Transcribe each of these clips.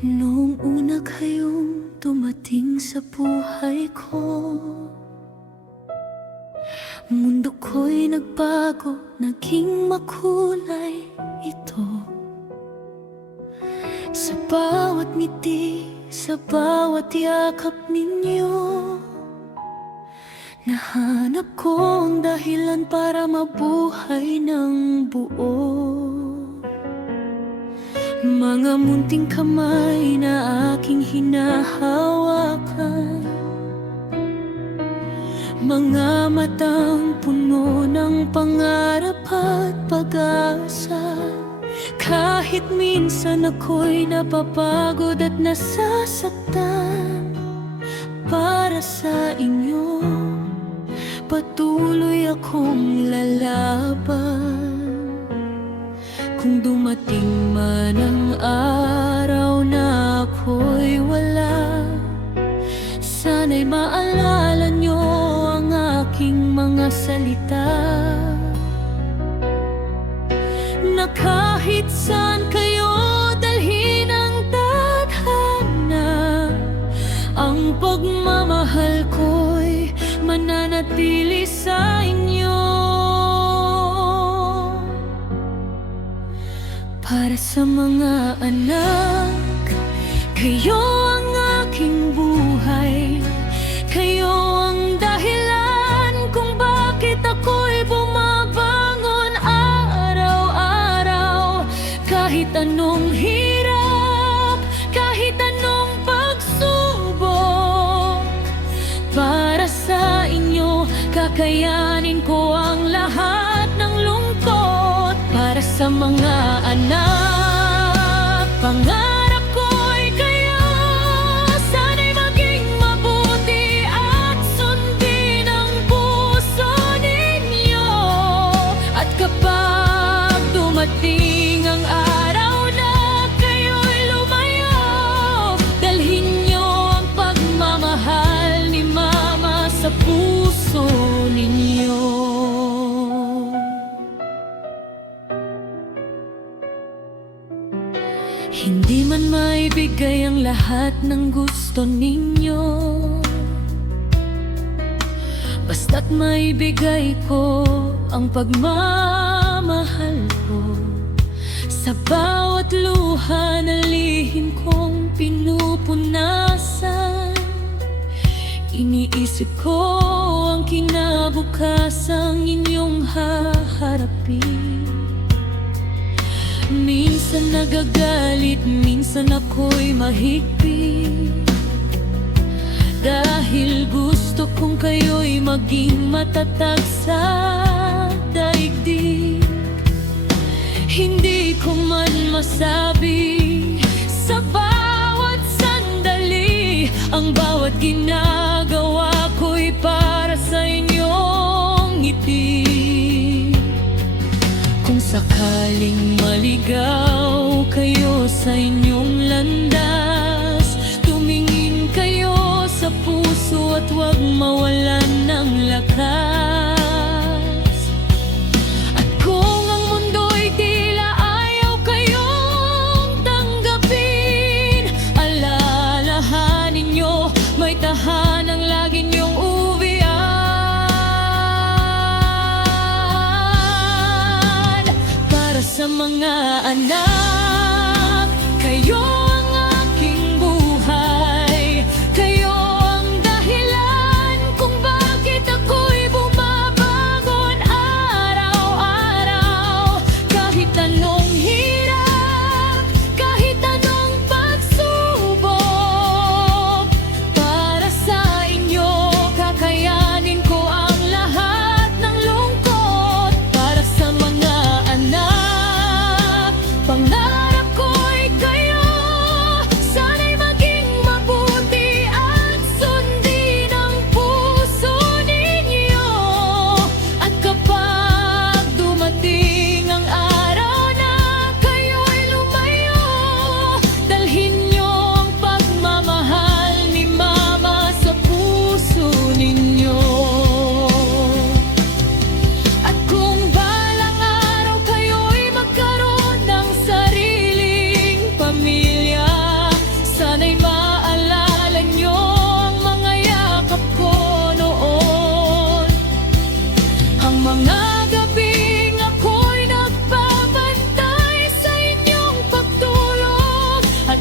Noong una kayong dumating sa buhay ko, mundo ko'y nagbago, naging makulay ito. Sa bawat ngiti, sa bawat yakap ninyo, nahanap ko ang dahilan para mabuhay ng buo. Mga munting kamay na aking hinahawakan, mga matang puno ng pangarap at pag-asa. Kahit minsan ako'y napapagod at nasasaktan, para sa inyo patuloy akong lalaban. Kung dumating man ang araw na ako'y wala, sana'y maalala nyo ang aking mga salita, na kahit saan kayo dalhin ang tadhana, ang pagmamahal ko'y mananatili sa inyo. Para sa mga anak, kayo ang aking buhay, kayo ang dahilan kung bakit ako'y bumabangon araw-araw. Kahit anong hirap, kahit anong pagsubok, para sa inyo kakayanin ko ang lahat ng lungkot. Para sa mga anak, pangarap ko'y kayo, sana'y maging mabuti at sundin ang puso ninyo. At kapag dumating ang araw na kayo'y lumayo, dalhin nyo ang pagmamahal ni Mama sa puso ninyo. Hindi man maibigay ang lahat ng gusto ninyo, basta't maibigay ko ang pagmamahal ko. Sa bawat luha na lihim kong pinupunasan, iniisip ko ang kinabukasang inyong haharapin. Minsan nagagalit, minsan ako'y mahigpit, dahil gusto kong kayo'y maging matatag sa daigdig. Hindi ko man masabi sa bawat sandali, ang bawat ginagawa ko'y para sa inyong ngiti. Kung sakaling maligaw kayo sa inyong landas, tumingin kayo sa puso at huwag mawalan ng lakas. At kung ang mundo'y tila ayaw kayong tanggapin, alalahanin nyo may tahanang lagi nyong uwian. Sa mga anak, kayo ang aking buhay, kayo ang dahilan kung bakit ako'y bumabangon araw-araw. Kahit anong hirap, kahit anong pagsubok, para sa inyo kakayanin ko ang lahat ng lungkot. Para sa mga anak,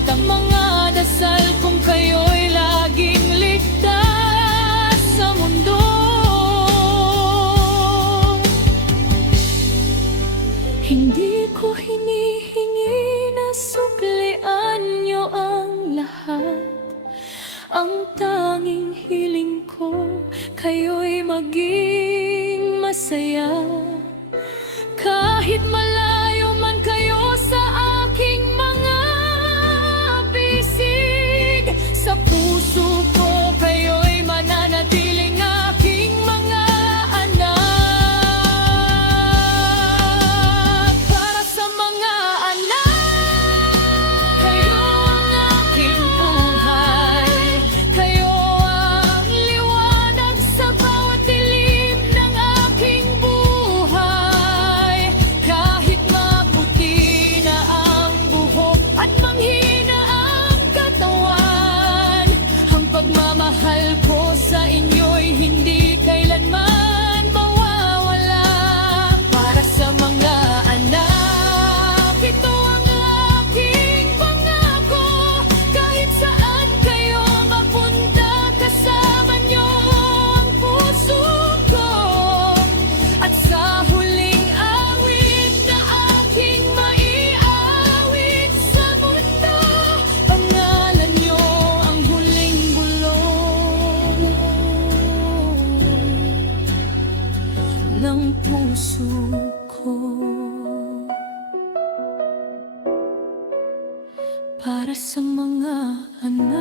ang mga dasal kong kayo'y laging ligtas sa mundo. Hindi ko hinihingi na suklian niyo ang lahat. Ang tanging hiling ko, kayo'y maging masaya. Kahit malayo man kayo sa aking mga bisig, sa puso ko kayo'y mananatiling aking mga anak. Para sa mga anak, kayo ang aking buhay. Kayo ang liwanag sa bawat dilim ng aking buhay. Kahit maputi na ang buhok at manghina ang katawan, ang pagmamahal ko sa inyo'y hindi kailanman mawawala. Para sa mga anak, ito ang aking pangako. Kahit saan kayo mapunta, kasama niyo ang puso ko. At sa huling awit na aking maiawit sa mundo, pangalan niyo ang huling bulong ng puso ko. Para sa mga anak.